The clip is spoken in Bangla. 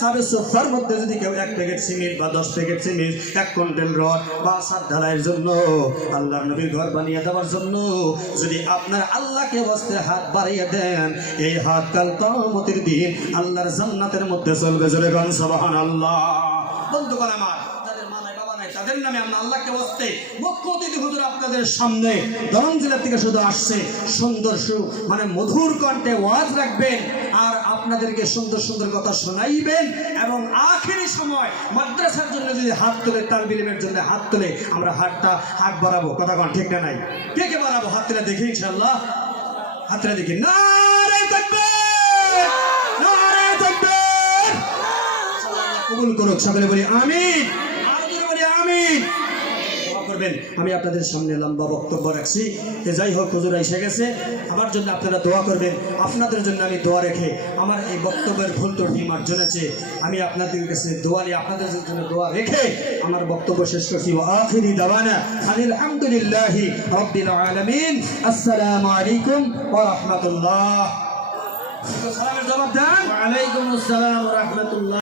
সাবে সোফার মধ্যে যদি কেউ 1 প্যাকেট সিমেন্ট বা 10 প্যাকেট সিমেন্ট 1 কুইন্টাল রড বা ছাদ ঢালাইয়ের জন্য আল্লাহর নবীর ঘর বানিয়ে দেওয়ার জন্য যদি আপনার আল্লাহকে ওয়াস্তে হাত বাড়িয়ে দেন, এই হাত কাল কিয়ামতের দিন আল্লাহর জান্নাতের মধ্যে চলবে। জোরে গান সুবহানাল্লাহ। বন্ধুগণ আমার, তাদের মা নাই বাবা নাই, তাদের নামে আমরা আল্লাহকে ওয়াস্তে মুখ্য অতিথি হুজুর আপনাদের সামনে দরং জেলা থেকে শুধু আসছে, সুন্দর মানে মধুর কণ্ঠে ওয়াজ রাখবেন আর আপনাদেরকে সুন্দর সুন্দর কথা শোনাইবেন এবং আখেরি সময় মাদ্রাসার জন্য যদি হাত তুলে, তালবিল ইলমের জন্য হাত তুলে আমরা হাত বাড়াবো। কথা কোন ঠিক না নাই? কে কে বাড়াবো? হাত তুলে দেখি ইনশাআল্লাহ, হাত তুলে দেখি। নারে তাকবীর, নারে তাকবীর। কবুল করুক, সকলে বলি আমিন, আমিন বলি আমিন। আমি আপনাদের সামনে লম্বা বক্তব্য রাখছি, যাই হোক হুজুর এসে গেছে, আমার জন্য আপনারা দোয়া করবেন। আপনাদের জন্য আমি দোয়া রেখে আমার এই বক্তব্যের ভুল ত্রুটি মার্জনা চেয়ে আমি আপনাদের কাছে দোয়া নিয়ে আপনাদের জন্য দোয়া রেখে আমার বক্তব্য শেষ করছি। ওয়া আখিরি দাওয়ানা আলহামদুলিল্লাহি রাব্বিল আলামিন। আসসালামু আলাইকুম ওয়া রাহমাতুল্লাহ। সালামের জবাব দেন। ওয়া আলাইকুম আসসালাম ওয়া রাহমাতুল্লাহ।